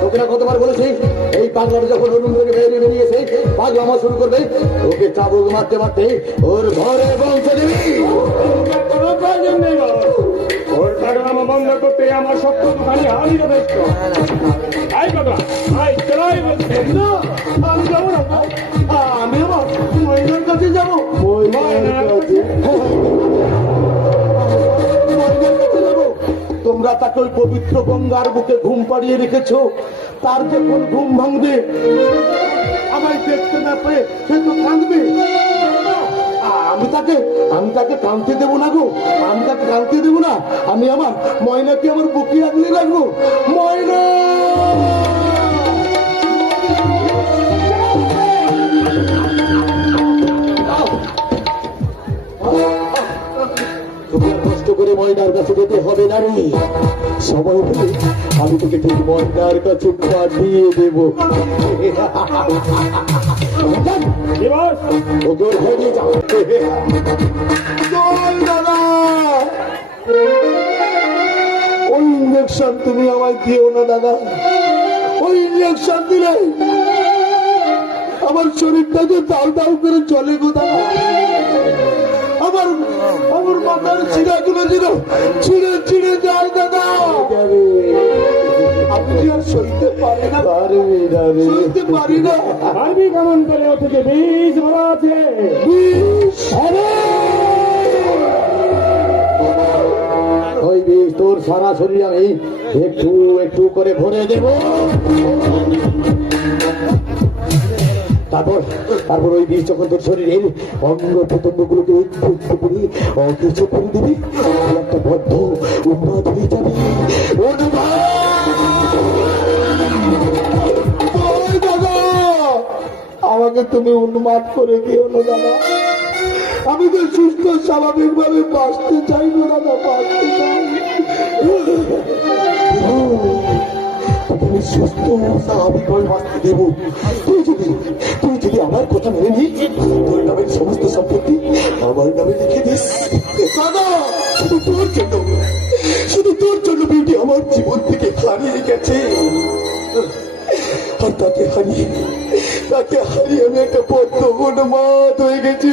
তোকে না কতবার বলেছি এই পাগলাটা যখন অরুণ থেকে বেরিয়েছে পাগলামা শুরু করবে ওকে চাবুক মারতে মারতে ওর ঘরে পৌঁছে দিবি। কোনো প্রয়োজন নেই ওর পাগলামা বন্ধ করতে আমার শক্ত দোকানি আমি যথেষ্ট। আই পাগলা আই চলাই বলছে না আমি যাবো না, আমি আমার মহিলার কাছে যাবো। মহিলার কাছে যাবো? তোমরা তাকে ওই পবিত্র গঙ্গার বুকে ঘুম পাড়িয়ে রেখেছো, তার যখন ঘুম ভাঙবে আমায় দেখতে না পেয়ে সে তো কাঁদবে। আমি তাকে কাঁদতে দেবো না গো, আমি তাকে কাঁদতে দেবো না। আমি আমার ময়নাকে আমার বুকে আগলে রাখবো। ময়না কষ্ট করে ময়নার কাছে যেতে হবে না রে, সময় হলে আমি তোকে ঠিক ময়নার কাছে পাঠিয়ে দেবো। ওকে ওর ঘরে নিয়ে যাও। চল দাদা, ওই ইঞ্জেকশন তুমি আমায় দিও না দাদা। ওই ইঞ্জেকশন দিলে আমার শরীরটা যে দাউ দাউ করে চলে গো দাদা। আমার আমার মাথার চিড়াগুলো যেন ছিঁড়ে ছিঁড়ে যায় দাদা। আমি কি আর সইতে পারি না, সইতে পারি না। পারবি কেমন করে? ও থেকে বিষ ভরা আছে। ওই বিষ তোর সারা শরীর আমি একটু একটু করে ভরে দেব। তারপর ওই বিষ যখন তোর শরীরের অঙ্গ প্রত্যঙ্গ গুলোকে একটু করে অকেশো করে দিবি, একটা বদ্ধ উন্মাদ হয়ে যাবে। আমাকে তুমি উন্মাদ করে দিও না দাদা। আমি তো সুস্থ স্বাভাবিক ভাবে বাঁচতে চাই না দাদা, বাঁচতে চাই। সুস্থ স্বাভাবিক ভাবে বাঁচতে দেবো তুই যদি আমার কথা মেনে নি, তোর নামের সমস্ত সম্পত্তি আমার নামে লিখে দিস দাদা। শুধু তোর জন্য বিউটি আমার জীবন থেকে হারিয়ে গেছে, আর তাকে হারিয়ে আমি একটা বদ্ধ উন্মাদ হয়ে গেছি।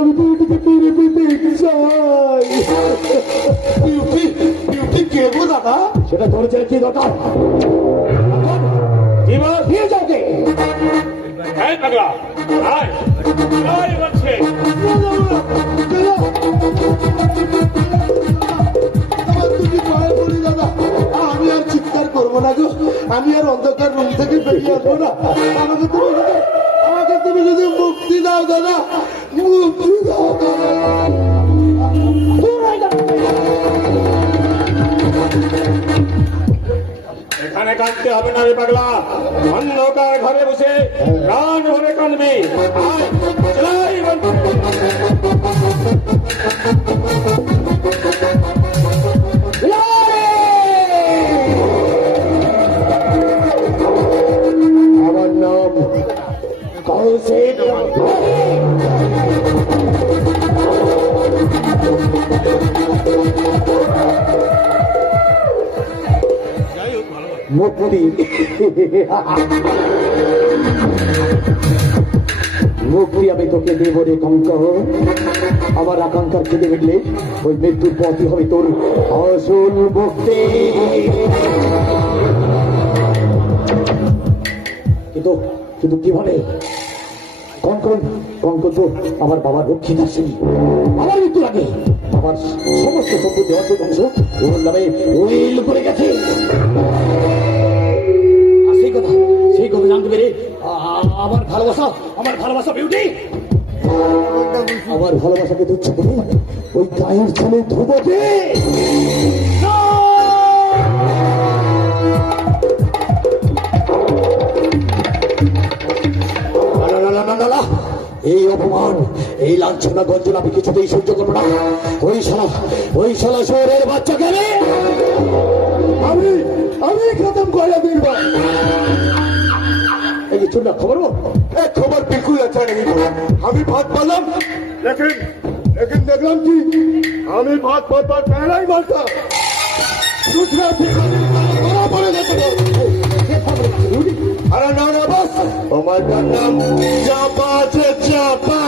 আমি বিউটিকে ফিরে পেতে চাই। বিউটি কে গো দাদা? সেটা তোর চাই কি দরকার? দিয়ে যাও কে? এই পাগলা আয় চলাই বলছে। আমি আর চিৎকার করবো না গো, আমি আর অন্ধকার রুম থেকে বেরিয়ে আসবো না। আমাকে তুমি যদি মুক্তি দাও দাদা, মুক্তি দাও দাদা। এখানে কাঁদতে হবে না রে পাগলা, অন্ধকার ঘরে বসে প্রাণ ভরে কাঁদবি। আয় চলাই বলছে। আমার নাম কৌশিক। মুক্তি আমি তোকে দেব রে কঙ্কর। আমার আকাঙ্ক্ষার খেতে মিটলে ওই মৃত্যুর পথই হবে তোর আসল মুক্তি। কিন্তু কিভাবে? কঙ্কর তো আমার বাবার রক্ষিত আসেনি। আমার মৃত্যুর আগে আমার সমস্ত সম্পত্তি অর্ধেক অংশ ওর নামে উইল করে গেছে। সেই কথা জানতে পেরে আমার ভালোবাসা বিউটি, আমার ভালোবাসাকে তুচ্ছ করে ওই গায়ের ছেলে ধ্রুবকে এই অপমান, এই লাঞ্ছনা গঞ্জনা আমি কিছুতেই সহ্য করবো না। ওই শালা শহরের বাচ্চাকে আমি খতম করে দিব। এই চুন্না খবর বিলকুল আচ্ছা নেই। আমি ভাত পালাম। দেখেন लेकिन देखलाम কি আমি ভাত ভাত পেলাই মারতা दूसरा बड़ा पड़े जाते अरे ना ना बस हमारा नाम चापा से चापा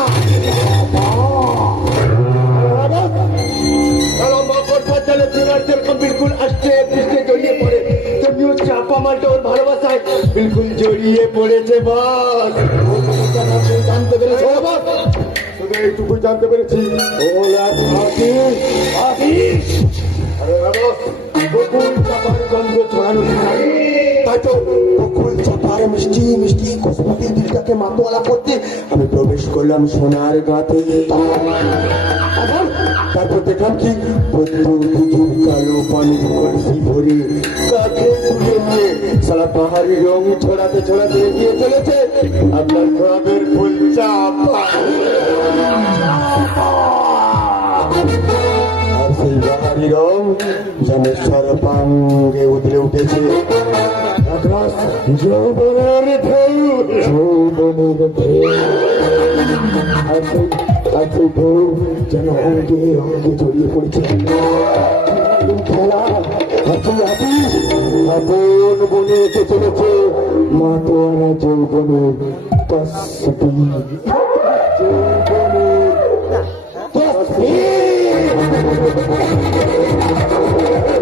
चलो मकर चले যেরকম বিলকুল আসতে পিছতে জড়িয়ে পড়ে তেমনিও চাপা মালটা ওর ভালোবাসায় বিলকুল জড়িয়ে পড়েছে বস জানতে পেরেছো বস শুধু এইটুকুই জানতে পেরেছি ও লাখ আশিস আরে বস বকুল চাপার গন্ধ ছড়ানো তাই তো বকুল চাপার মিষ্টি মিষ্টি খুশবুতে দিলটাকে মাতোয়ালা করতে আমি প্রবেশ করলাম সোনার গাতে তারপর দেখলাম কি প্রচুর প্রচুর কালো পানির কলসি ভরে কাকে তুলে নিয়ে সারা পাহাড়ি রং ছড়াতে ছড়াতে এগিয়ে চলেছে আপনার গ্রামের ফুল চাপা আর সেই পাহাড়ি রং যেন সর্বাঙ্গে উঠে উঠেছে যৌবনের ঢেউ যৌবনের ঢেউ আর সেই ঢেউ যেন অঙ্গে অঙ্গে জড়িয়ে পড়েছে খেলা হাতি হাতি আপন বনে এসে চলেছে মাতোয়ারা যৌবনের তসবির যৌবনের তসবির